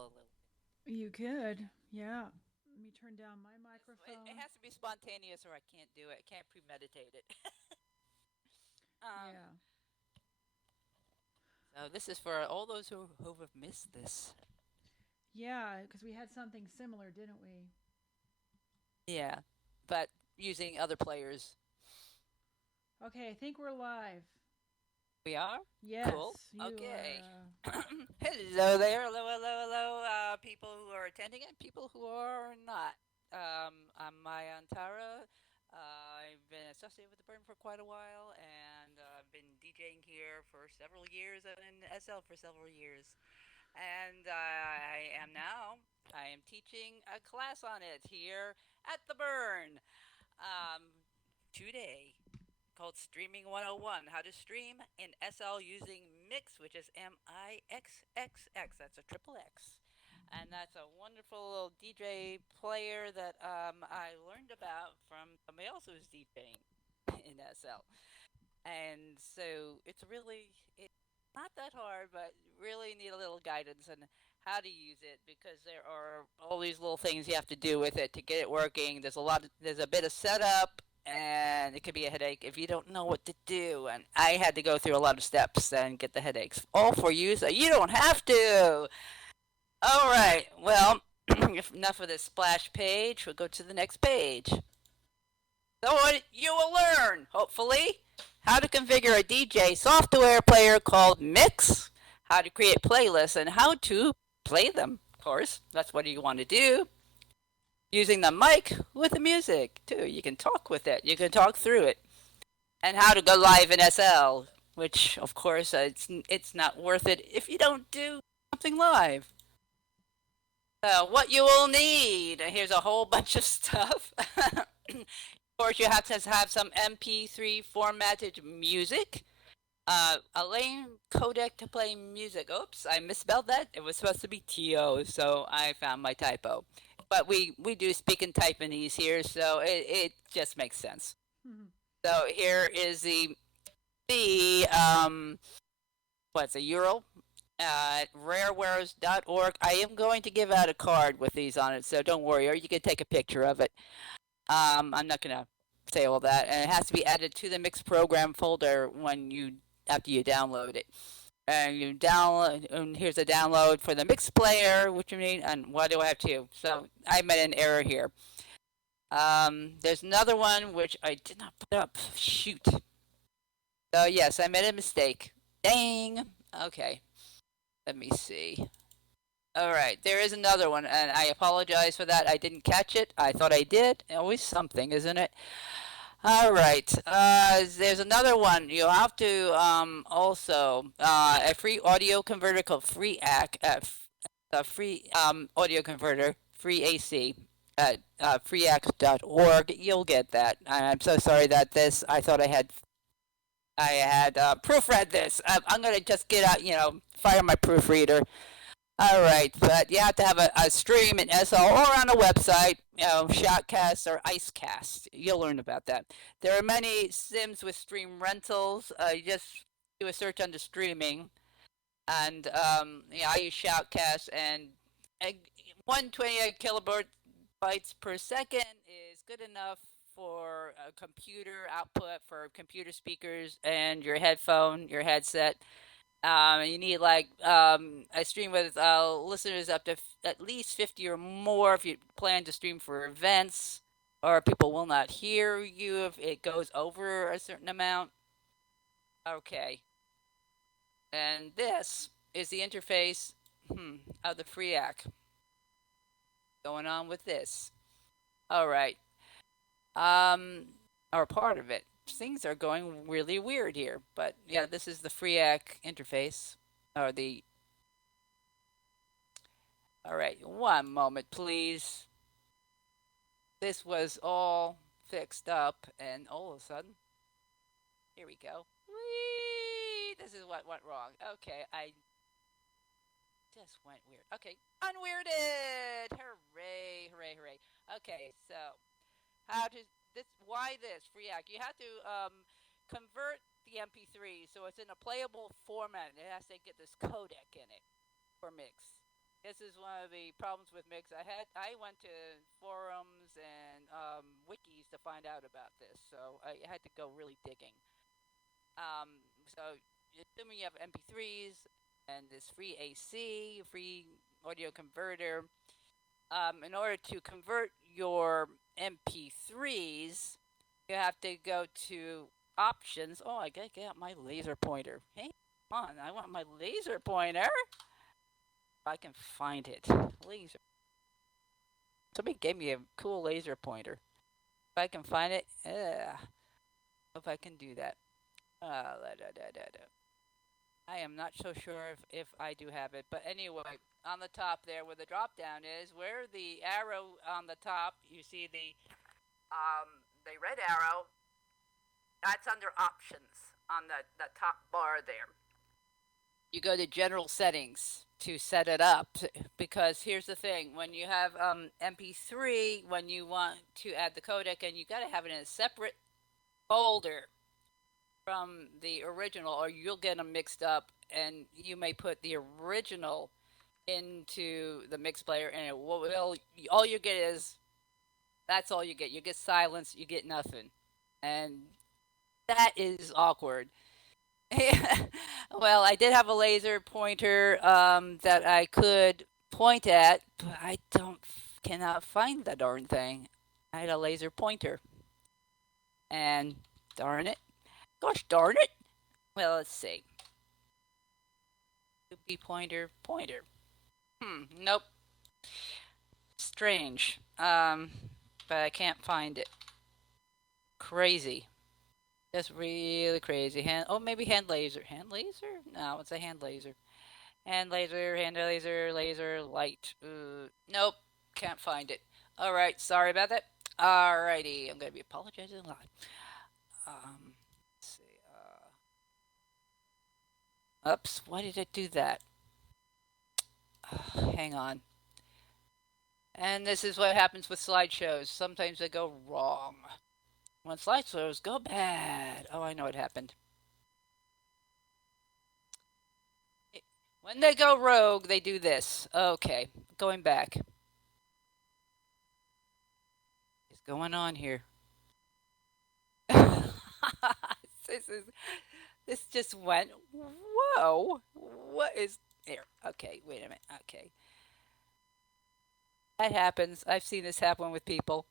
a little. You could. Yeah. Let me turn down my It microphone. has to be spontaneous, or I can't do it. I can't premeditate it. um, Yeah. so this is for all those who have missed this. Yeah, because we had something similar, didn't we? Yeah, but using other players. Okay, I think we're live. We are cool. Yes, you are. Okay. Hello there. Hello, hello, hello. People who are attending and people who are not. I'm Maya Antara. I've been associated with the Burn for quite a while, and I've been DJing here for several years and in SL for several years. And I am now. I am teaching a class on it here at the Burn today called Streaming 101, how to stream in SL using Mixxx, which is Mixxx. That's a triple X. And that's a wonderful little DJ player that I learned about from somebody else who's DJing in SL. And so it's not that hard, but really need a little guidance on how to use it because there are all these little things you have to do with it to get it working. There's a bit of setup, and it could be a headache if you don't know what to do. And I had to go through a lot of steps and get the headaches all for you, so you don't have to. All right, well, enough of this splash page. We'll go to the next page. So what you will learn, hopefully, how to configure a DJ software player called Mixxx, how to create playlists, and how to play them. Of course, that's what you want to do. Using the mic with the music too. You can talk with it. You can talk through it, and how to go live in SL. Which, of course, it's not worth it if you don't do something live. What you will need. Here's a whole bunch of stuff. Of course, you have to have some MP3 formatted music. A lane codec to play music. Oops, I misspelled that. It was supposed to be TO, so I found my typo. But we do speak and type in these here, so it just makes sense. So here is the what's a URL? Rarewares.org. I am going to give out a card with these on it, so don't worry, or you can take a picture of it. I'm not gonna say all that, and it has to be added to the Mixxx program folder when you after you download it. And you download, and here's a download for the Mixxx player, which you need, and why do I have two? So I made an error here. There's another one which I did not put up. Shoot. So yes, I made a mistake. Dang. Okay. Let me see. All right, there is another one, and I apologize for that. I didn't catch it. I thought I did. Always something, isn't it? All right. There's another one. You have to also a free audio converter called a free audio converter, free AC at freeac.org. You'll get that. I'm so sorry that this. I had proofread this. I'm gonna just get out. Fire my proofreader. All right, but you have to have a stream in SL or on a website, Shotcast or Icecast. You'll learn about that. There are many sims with stream rentals. You just do a search under streaming, and I use Shoutcast, and 128 kilobytes per second is good enough for a computer output for computer speakers and your headphone, your headset. You need like a stream with listeners up to at least 50 or more if you plan to stream for events, or people will not hear you if it goes over a certain amount. Okay, and this is the interface of the FreeAC going on with this. All right, um, or part of it. Things are going really weird here, but yeah, this is the FreeAC interface, or the all right, one moment, please. This was all fixed up, and all of a sudden, here we go. Whee! This is what went wrong. Okay, I just went weird. Okay, unweirded! Hooray, hooray, hooray. Okay, so how to this? Why this Freeact? You have to convert the MP3 so it's in a playable format. It has to get this codec in it for Mixxx. This is one of the problems with Mixxx. I went to forums and wikis to find out about this, so I had to go really digging. So assuming you have MP3s and this free AC, free audio converter, in order to convert your MP3s, you have to go to options. Oh, I gotta get out my laser pointer. Hey, come on, I want my laser pointer. If I can find it. Laser. Somebody gave me a cool laser pointer. If I can find it, if I can do that. Da, da, da, da, da. I am not so sure if I do have it, but anyway, on the top there where the drop down is, where the arrow on the top, you see the red arrow. That's under options on the top bar there. You go to general settings to set it up because here's the thing: when you have MP3, when you want to add the codec, and you got to have it in a separate folder from the original, or you'll get them mixed up, and you may put the original into the mix player, and it will all you get is that's all you get. You get silence, you get nothing, and that is awkward. Well, I did have a laser pointer that I could point at, but I don't cannot find the darn thing. I had a laser pointer, and darn it, gosh darn it. Well, let's see. Doopy pointer, pointer. Nope. Strange. But I can't find it. Crazy. Just really crazy. Oh, maybe hand laser. Hand laser? No, it's a hand laser. Hand laser, laser, light. Nope, can't find it. All right, sorry about that. Alrighty, I'm gonna be apologizing a lot. Let's see. Oops, why did it do that? Hang on. And this is what happens with slideshows. Sometimes they go wrong. When slideshows go bad. Oh, I know what happened. When they go rogue, they do this. Okay, going back. What's going on here? this is this just went. Whoa! What is here? Okay, wait a minute. Okay, that happens. I've seen this happen with people.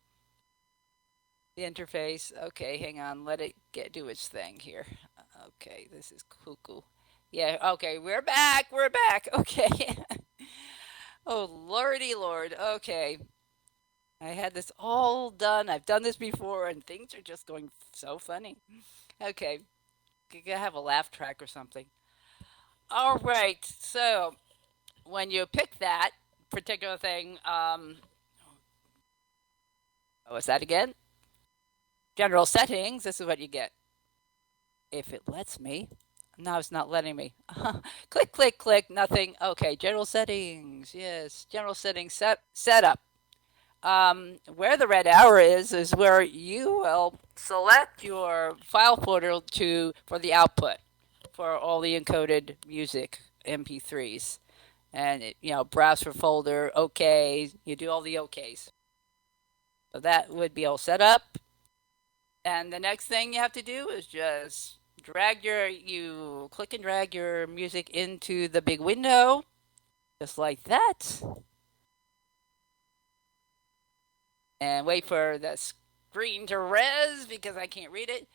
The interface. Okay, hang on. Let it do its thing here. Okay, this is cuckoo. Yeah. Okay, we're back. We're back. Okay. Oh lordy lord. Okay. I had this all done. I've done this before, and things are just going so funny. Okay, you gotta have a laugh track or something. All right. So when you pick that particular thing, what's that again? General settings. This is what you get. If it lets me. Now it's not letting me. Click, click, click. Nothing. Okay. General settings. Yes. General settings setup. Where the red arrow is where you will select your file folder for the output for all the encoded music MP3s, and browse for folder. Okay, you do all the OKs. So that would be all set up, and the next thing you have to do is just you click and drag your music into the big window, just like that. And wait for the screen to res because I can't read it.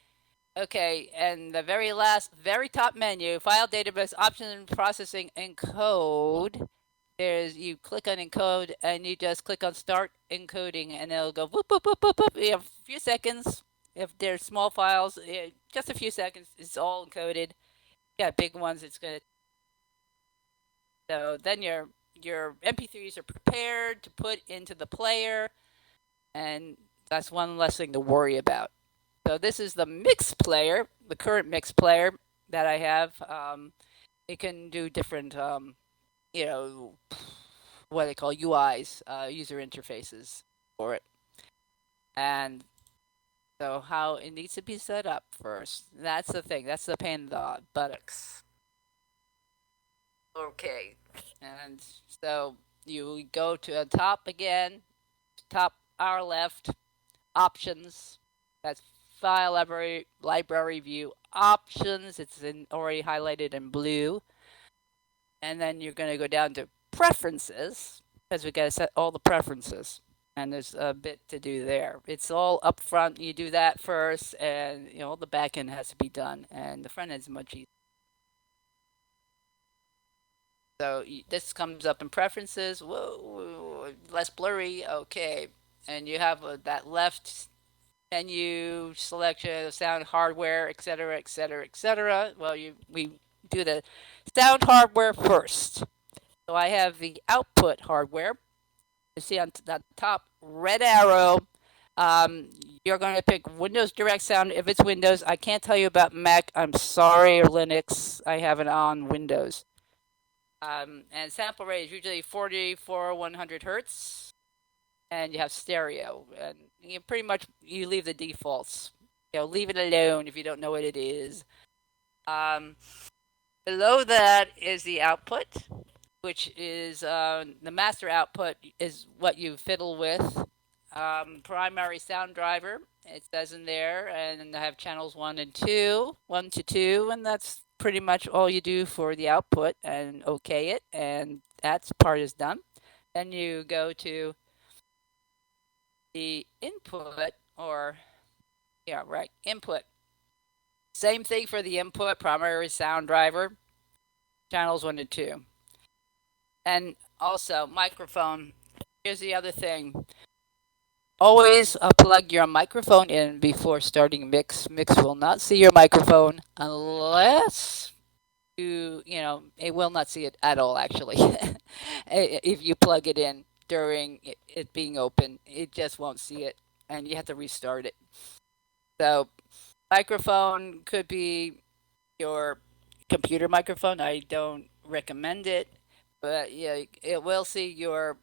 Okay, and the very top menu, file database option processing encode. You click on encode and you just click on start encoding and it'll go whoop, whoop, whoop, whoop, whoop. You have a few seconds. If there's small files, just a few seconds, it's all encoded. Yeah, big ones, it's gonna. So then your MP3s are prepared to put into the player, and that's one less thing to worry about. So this is the Mixxx player, the current Mixxx player that I have. It can do different, you know, what they call UIs, user interfaces for it. And so how it needs to be set up first. That's the thing. That's the pain in the buttocks. Okay. And so You go to the top again, top our left, options. That's file library view options. It's already highlighted in blue. And then you're going to go down to preferences because we got to set all the preferences. And there's a bit to do there. It's all up front. You do that first, and the back end has to be done, and the front end's much easier. So this comes up in preferences. Whoa, less blurry. Okay, and you have that left menu selection of sound hardware, etc., etc., etc. Well, we do the sound hardware first. So I have the output hardware. You see on the top red arrow. Um, you're going to pick Windows Direct Sound if it's Windows. I can't tell you about Mac. I'm sorry, or Linux. I have it on Windows. And sample rate is usually 44 100 hertz, and you have stereo. And you pretty much you leave the defaults. Leave it alone if you don't know what it is. Um, Below that is the output, which is the master output is what you fiddle with. Primary sound driver, it says in there, and I have channels 1 to 2, and that's pretty much all you do for the output and okay it, and that part is done. Then you go to the input, or, yeah, right, input. Same thing for the input, primary sound driver, channels 1 to 2. And also, microphone. Here's the other thing. Always plug your microphone in before starting Mixxx. Mixxx will not see your microphone unless it will not see it at all, actually. If you plug it in during it being open, it just won't see it, and you have to restart it. So, microphone could be your computer microphone. I don't recommend it, but yeah, it will see your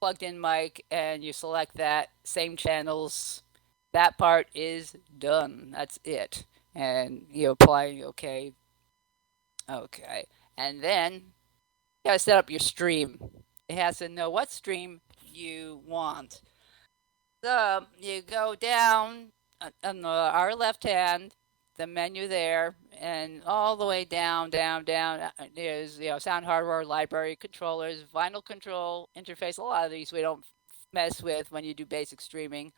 plugged in mic and you select that, same channels. That part is done. That's it. And you apply, okay, okay. And then you gotta set up your stream. It has to know what stream you want. So you go down on our left hand, the menu there, and all the way down, down, down. There's sound hardware, library, controllers, vinyl control interface. A lot of these we don't mess with when you do basic streaming.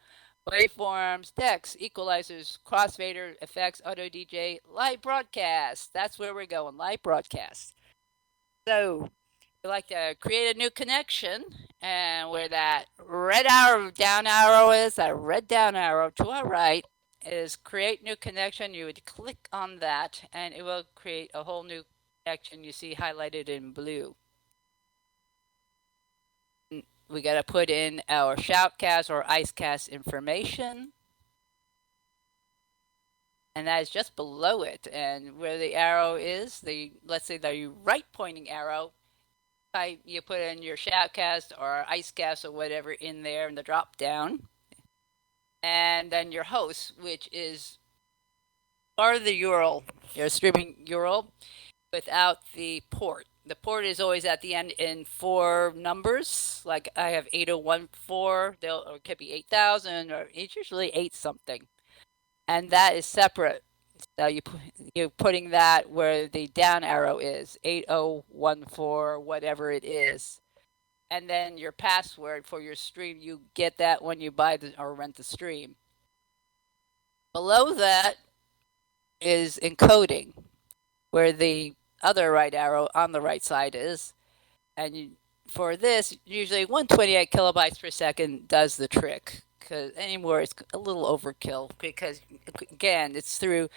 Waveforms, decks, equalizers, crossfader, effects, auto DJ, live broadcast. That's where we're going, live broadcast. So you like to create a new connection, and where that red arrow down arrow is, that red down arrow to our right is create new connection. You would click on that and it will create a whole new connection you see highlighted in blue. We got to put in our shoutcast or icecast information, and that is just below it. And where the arrow is, let's say the right pointing arrow, you put in your shoutcast or icecast or whatever in there in the drop down, and then your host, which is part of the URL, your streaming URL, without the port. The port is always at the end in 4 numbers. Like I have 8014, or it could be 8000, or it's usually 8 something, and that is separate. So you're putting that where the down arrow is, 8014, whatever it is. And then your password for your stream, you get that when you buy or rent the stream. Below that is encoding, where the other right arrow on the right side is. And for this, usually 128 kilobytes per second does the trick. Because anymore, it's a little overkill. Because again, it's through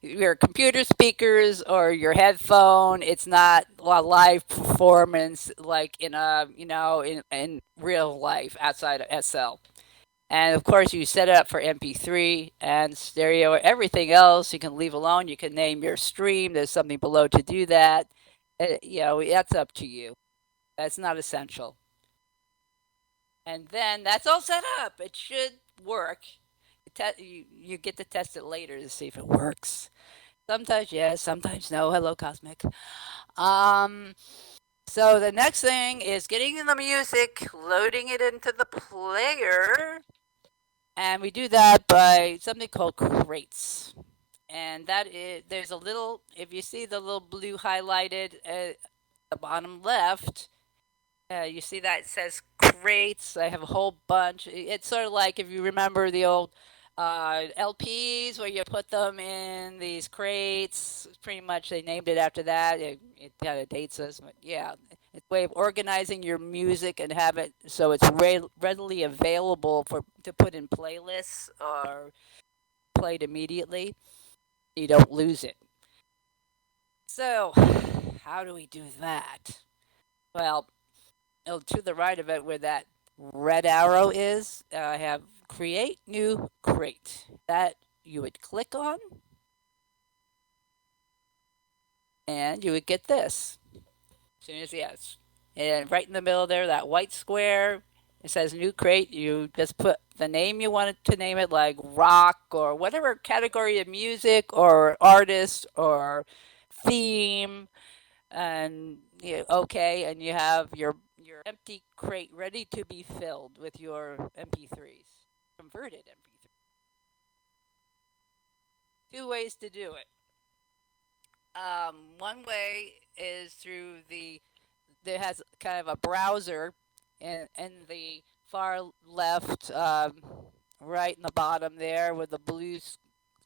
your computer speakers or your headphone. It's not a live performance like in real life outside of SL. And of course, you set it up for MP3 and stereo. Everything else you can leave alone. You can name your stream. There's something below to do that. That's up to you. That's not essential. And then that's all set up. It should work. You get to test it later to see if it works. Sometimes yes, sometimes no. Hello, Cosmic. Um, So the next thing is getting the music, loading it into the player, and we do that by something called crates. And that is, there's a little, if you see the little blue highlighted at the bottom left, you see that it says crates. I have a whole bunch. It's sort of like if you remember the old LPs where you put them in these crates. Pretty much they named it after that. It kind of dates us, but yeah, it's a way of organizing your music and have it so it's readily available for to put in playlists or played immediately. You don't lose it. So, how do we do that? Well, to the right of it where that red arrow is, I have create new crate. That you would click on and you would get this. As soon as yes. And right in the middle there, that white square, it says new crate. You just put the name you wanted to name it, like rock or whatever category of music or artist or theme, and okay, and you have your empty crate ready to be filled with your MP3s, converted MP3. Two ways to do it. One way is through the there has kind of a browser in the far left, right in the bottom there, where the blue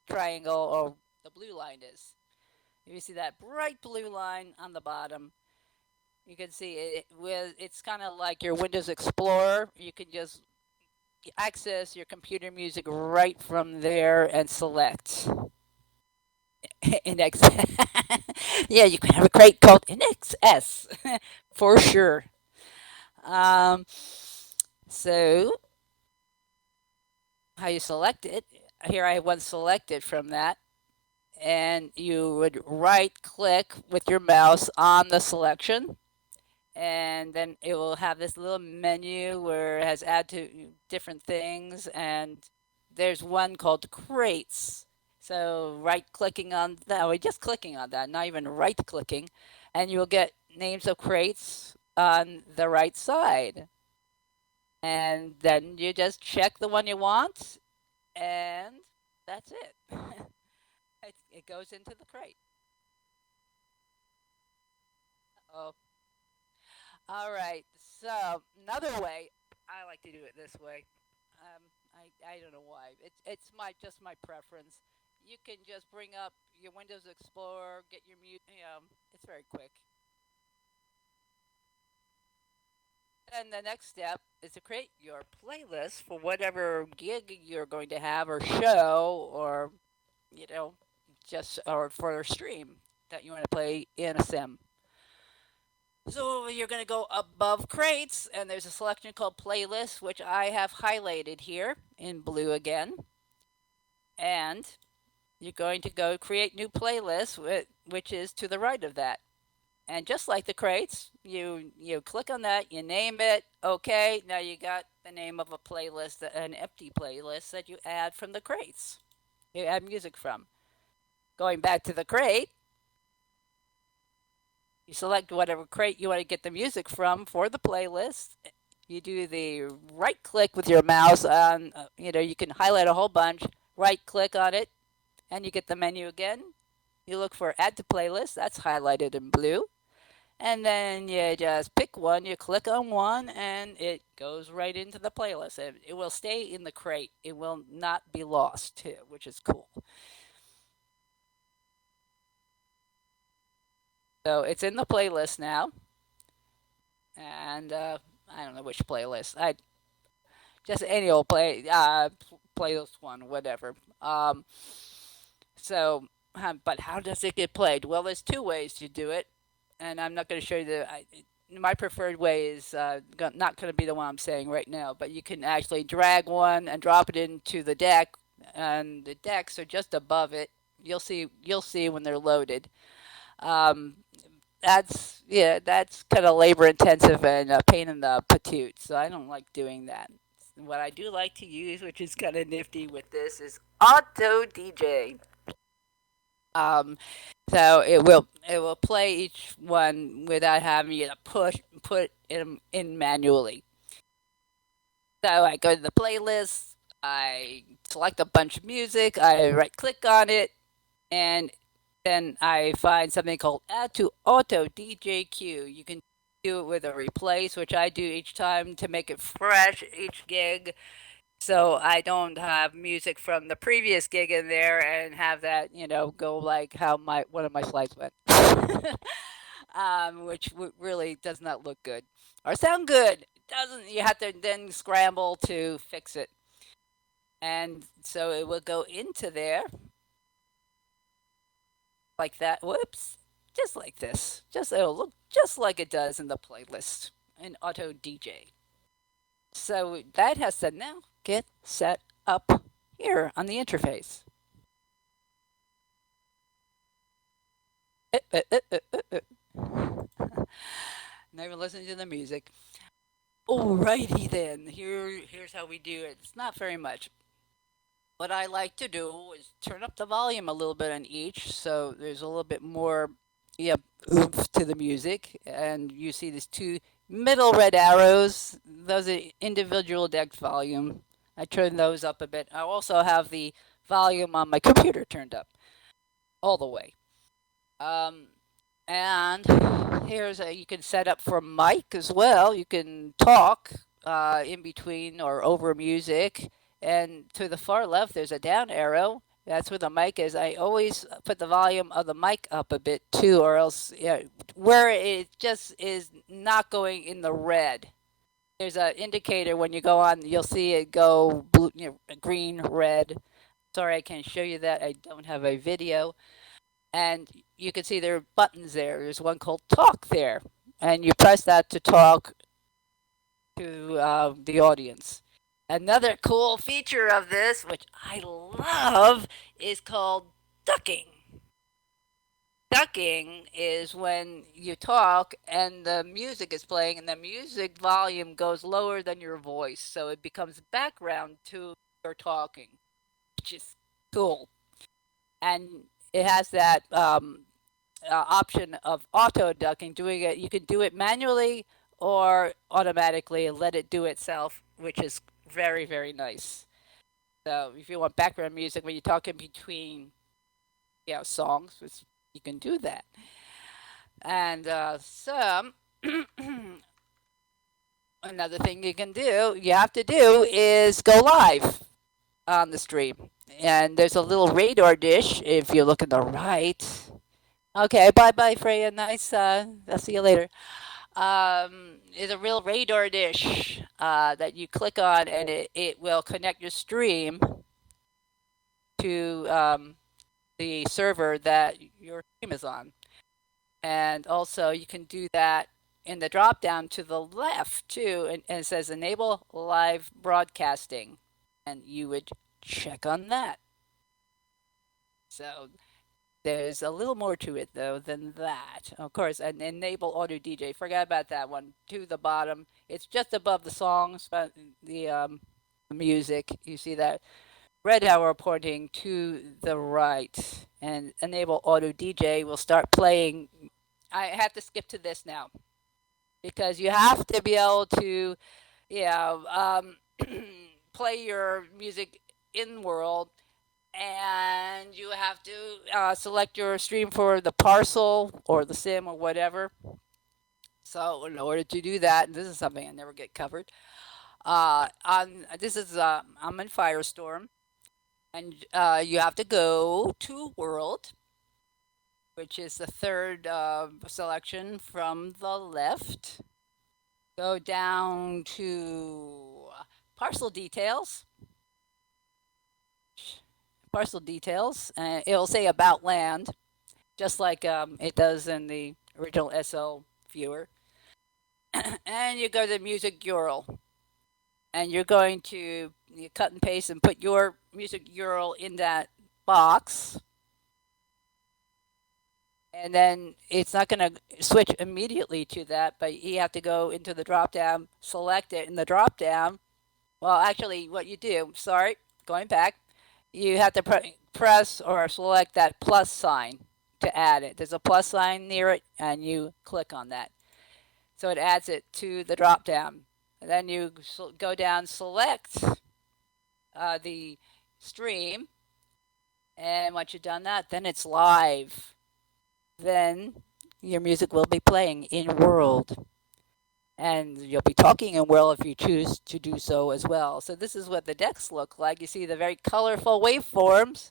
triangle or the blue line is. If you see that bright blue line on the bottom, you can see it's kind of like your Windows Explorer. You can just access your computer music right from there and select index. Yeah, you can have a crate called index S for sure. Um, so how you select it? Here I have one selected from that, and you would right click with your mouse on the selection, and then it will have this little menu where it has add to different things, and there's one called crates. So right clicking on that, or just clicking on that, not even right clicking, and you'll get names of crates on the right side. And then you just check the one you want, and that's it. It goes into the crate. Oh, all right. So another way, I like to do it this way. I don't know why. It's my just my preference. You can just bring up your Windows Explorer, get your mute. It's very quick. And the next step is to create your playlist for whatever gig you're going to have, or show, or you know, just or for a stream that you want to play in a sim. So you're going to go above crates, and there's a selection called playlists, which I have highlighted here in blue again. And you're going to go create new playlists, which is to the right of that. And just like the crates, you click on that, you name it. Okay, now you got the name of a playlist, an empty playlist that you add from the crates. You add music from. Going back to the crate, you select whatever crate you want to get the music from for the playlist. You do the right click with your mouse on, you can highlight a whole bunch, right click on it, and you get the menu again. You look for add to playlist, that's highlighted in blue. And then you just pick one, you click on one, and it goes right into the playlist. It will stay in the crate. It will not be lost, too, which is cool. So it's in the playlist now. And I don't know which playlist. I just any old playlist one, whatever. So, but how does it get played? Well, there's two ways to do it, and I'm not going to show you my preferred way is not going to be the one I'm saying right now, but you can actually drag one and drop it into the deck, and the decks are just above it. You'll see when they're loaded. Um, that's kind of labor intensive and a pain in the patoot, so I don't like doing that. What I do like to use, which is kind of nifty with this, is Auto DJ. Um, so it will play each one without having you to put in manually. So I go to the playlist, I select a bunch of music, I right click on it, and then I find something called Add to Auto DJ Queue. You can do it with a replace, which I do each time to make it fresh each gig. So I don't have music from the previous gig in there and have that, go like how my one of my slides went, which really does not look good or sound good. It doesn't. You have to then scramble to fix it, and so it will go into there like that. Whoops, just like this. Just it'll look just like it does in the playlist in Auto DJ. So that has to now get set up here on the interface. Not even listening to the music. Alrighty then. Here's how we do it. It's not very much. What I like to do is turn up the volume a little bit on each, so there's a little bit more, yeah, oomph to the music. And you see these two middle red arrows. Those are individual deck volume. I turn those up a bit. I also have the volume on my computer turned up all the way. Um, and here's a you can set up for mic as well. You can talk in between or over music. And to the far left, there's a down arrow. That's where the mic is. I always put the volume of the mic up a bit too, or else where it just is not going in the red. There's an indicator when you go on. You'll see it go blue, green, red. Sorry, I can't show you that. I don't have a video, and you can see there are buttons there. There's one called talk there, and you press that to talk to the audience. Another cool feature of this, which I love, is called ducking. Ducking is when you talk and the music is playing and the music volume goes lower than your voice, so it becomes background to your talking, which is cool. And it has that option of auto ducking. Doing it, you can do it manually or automatically and let it do itself, which is very very nice. So if you want background music when you're talking between songs, you can do that. And some another thing you have to do is go live on the stream. And there's a little radar dish if you look at the right. Okay, bye bye, Freya. Nice. I'll see you later. Is a real radar dish that you click on, and it will connect your stream to the server that your stream is on. And also, you can do that in the drop down to the left too, and it says enable live broadcasting, and you would check on that. So there's a little more to it though than that. Of course, and enable audio DJ. Forget about that one. To the bottom, it's just above the songs, but the music. You see that red arrow pointing to the right, and enable audio DJ will start playing. I have to skip to this now because you have to be able to, yeah, play your music in world, and you have to select your stream for the parcel or the sim or whatever. So in order to do that, this is something I never get covered. On this is I'm in Firestorm, and you have to go to World, which is the third selection from the left. Go down to parcel details. Parcel details. It'll say about land, just like it does in the original SL viewer. And you go to music URL, and you're going to you cut and paste and put your music URL in that box. And then it's not going to switch immediately to that, but you have to go into the drop down, select it in the drop down. Well, actually, what you do, sorry, going back, you have to press or select that plus sign to add it. There's a plus sign near it, and you click on that. So it adds it to the drop down. And then you go down, select the stream, and once you've done that, then it's live. Then your music will be playing in world. And you'll be talking in world if you choose to do so as well. So this is what the decks look like. You see the very colorful waveforms.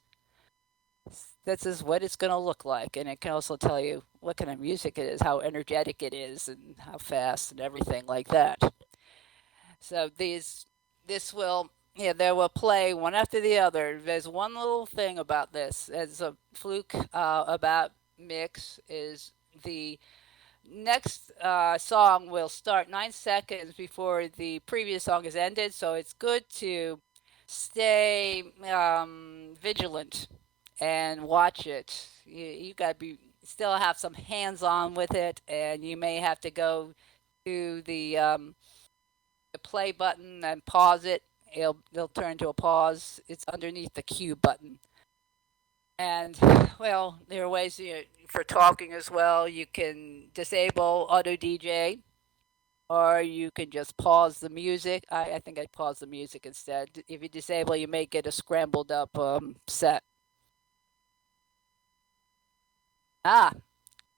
This is what it's going to look like, and it can also tell you what kind of music it is, how energetic it is, and how fast, and everything like that. So this will, yeah, they will play one after the other. There's one little thing about this, as a fluke about Mixxx is the next song will start 9 seconds before the previous song is ended. So it's good to stay vigilant and watch it. You got to be still have some hands on with it, and you may have to go to the play button and pause it. It'll turn to a pause. It's underneath the cue button. And well, there are ways for talking as well. You can disable auto DJ, or you can just pause the music. I think I'd pause the music instead. If you disable, you may get a scrambled up set. Ah,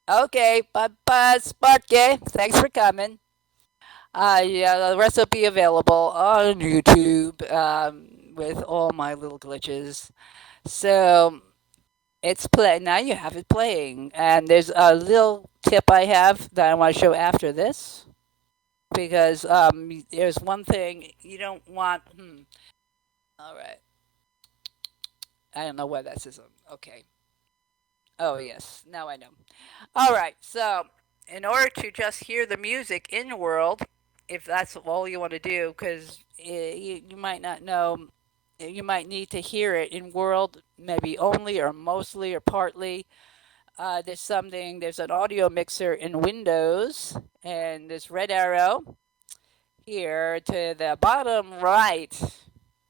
okay. Bye bye, Sparky. Thanks for coming. Yeah, the rest will be available on YouTube with all my little glitches. So it's play now. You have it playing, and there's a little tip I have that I want to show after this because there's one thing you don't want. All right, I don't know why that says. Okay. Oh yes, now I know. All right, so in order to just hear the music in world, if that's all you want to do, because you might not know, you might need to hear it in world, maybe only or mostly or partly. There's an audio mixer in Windows, and this red arrow here to the bottom right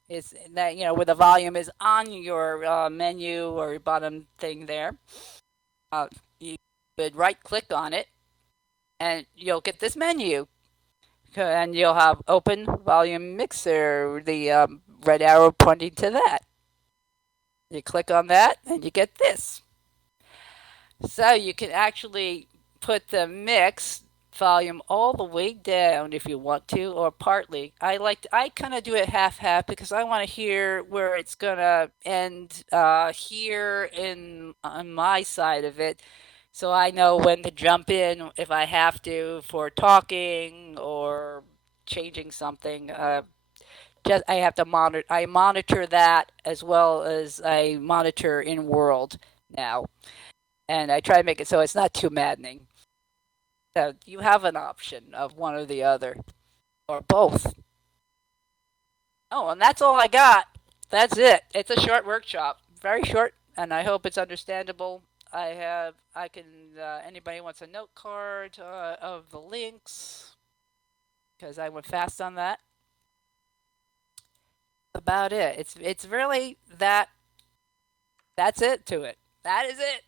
is that, where the volume is on your menu or your bottom thing there. You would right click on it, and you'll get this menu, and you'll have open volume mixer, the red arrow pointing to that. You click on that, and you get this. So you can actually put the mix volume all the way down if you want to, or partly. I kind of do it half half because I want to hear where it's gonna end here in on my side of it, so I know when to jump in if I have to for talking or changing something. Just I have to monitor. I monitor that as well as I monitor in world now, and I try to make it so it's not too maddening. So you have an option of one or the other, or both. Oh, and that's all I got. That's it. It's a short workshop, very short, and I hope it's understandable. I can, anybody wants a note card of the links, because I went fast on that. About it. It's really that's it to it. That is it.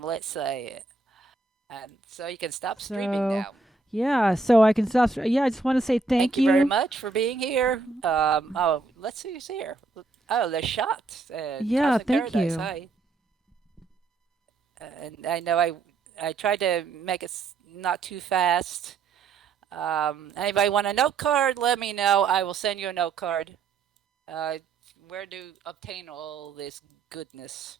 Let's say, and so you can stop streaming So, now. yeah, so I can stop. Yeah, I just want to say Thank thank you very you. much for being here. Oh, let's see who's here. Oh, the shots and Yeah, Cosmic thank Paradise. you. Hi. And I know I tried to make it not too fast. Anybody want a note card? Let me know. I will send you a note card. Uh, where to obtain all this goodness?